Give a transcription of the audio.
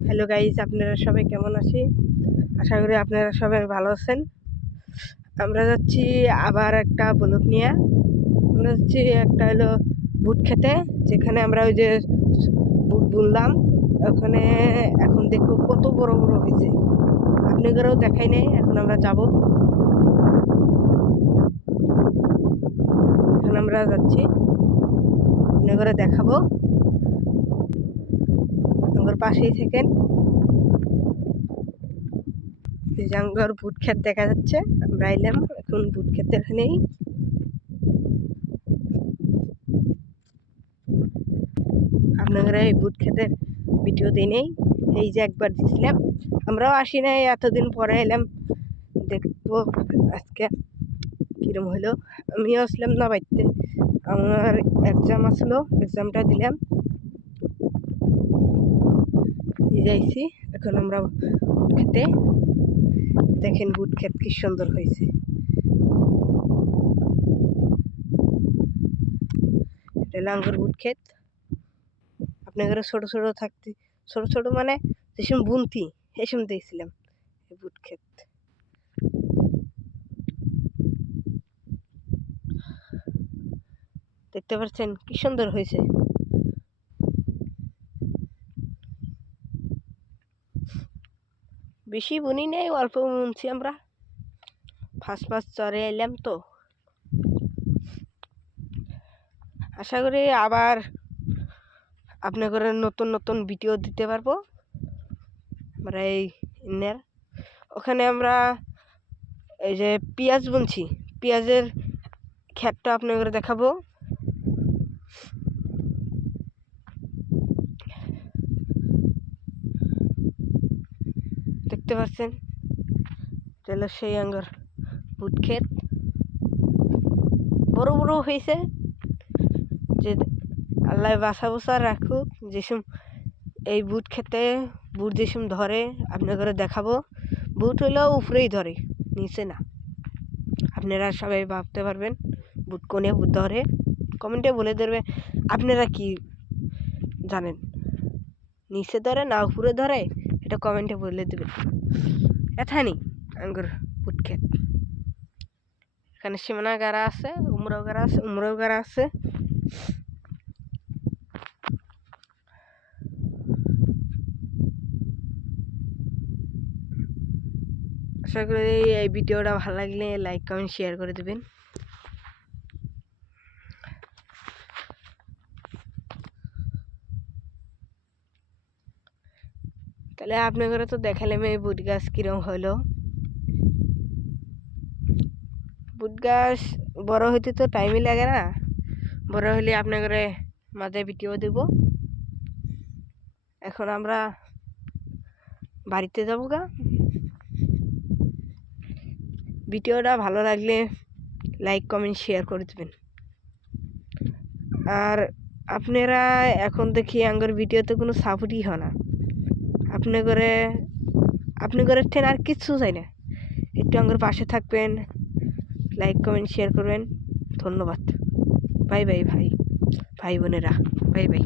Hello guys, আপনারা সবাই কেমন আছি? আশা করি আপনারা সবাই ভালো আছেন। আমরা যাচ্ছি আবার একটা ব্লগ নিয়ে। আমরা যাচ্ছি একটা হলো বুট খেতে, যেখানে আমরা ওই যে বুট বুনলাম ওখানে। এখন দেখবো কত বড় বড় হয়েছে, আপনাদেরও দেখাই নেই। এখন আমরা যাব, এখন আমরা যাচ্ছি, আপনাদের দেখাবো। আমার পাশেই থাকেন। জাঙ্গর বুট ক্ষেত দেখা যাচ্ছে। আমরা এলাম এখন বুট ক্ষেতের এখানেই। আপনারা এই বুট ক্ষেতের ভিডিও দিই নেই, এই যে একবার দিছিলাম। আমরাও আসি নাই, এতদিন পরে এলাম, দেখবো আজকে কিরম হলো। আমিও আসলাম না বাড়িতে, আমার এক্সাম আসলো, এক্সামটা দিলাম, যাইছি। এখন আমরা বুট খেতে, দেখেন বুট ক্ষেত কি সুন্দর হয়েছে। এটা লাঙ্গর বুট ক্ষেত। আপনাদের ছোট ছোট থাকতে, ছোট ছোট মানে যেসব বুনতি এসব দেখছিলাম এই বুট ক্ষেত। দেখতে পাচ্ছেন কি সুন্দর হয়েছে। বেশি বুনি নেই, অল্প বুনছি আমরা। ফার্স্ট চরে এলাম তো, আশা করি আবার আপনাদের নতুন নতুন ভিডিও দিতে পারবো। আমরা এই ইন্নের ওখানে আমরা এই যে পেঁয়াজ বুনছি, পেঁয়াজের ক্ষেতটা আপনাদের দেখাবো। দেখতে পাচ্ছেন তাহলে সেই আঙ্গুর বুট ক্ষেত বড় বড় হয়েছে। যে আল্লাহ বাসা বসা রাখুক, যেসব এই বুট খেতে বুট যেসব ধরে আপনাদের দেখাবো। বুট হলেও উপরেই ধরে, নিচে না। আপনারা সবাই ভাবতে পারবেন বুট কোনে বুট ধরে, কমেন্টে বলে দেবে। আপনারা কি জানেন, নিচে ধরে না উপরে ধরে, এটা কমেন্টে বলে দেবেন। এখানে আঙ্গুর বুট ক্ষেত, এখানে সীমানা গাড়া আছে, উমরাও গাড়া আছে, উমরাও গাড়া আছে। আশা করি এই ভিডিওটা ভালো লাগলে লাইক কমেন্ট শেয়ার করে দেবেন। তাহলে আপনাদের তো দেখালাম এই বুট গাছ কিরম হলো। বুট গাছ বড় হইতে তো টাইমই লাগে না, বড় হলে আপনাদের মাঝে ভিডিও দেব। এখন আমরা বাড়িতে যাবো গা। ভিডিওটা ভালো লাগলে লাইক কমেন্ট শেয়ার করে দেবেন। আর আপনারা এখন দেখি আঙ্গুর ভিডিওতে কোনো সাপোর্টই হয় না। আপনাদের ঠেন আর কিচ্ছু চাই না, একটু আঙ্গুর পাশে থাকবেন, লাইক কমেন্ট শেয়ার করবেন। ধন্যবাদ। বাই বাই ভাই, ভাই বোনেরা, বাই বাই।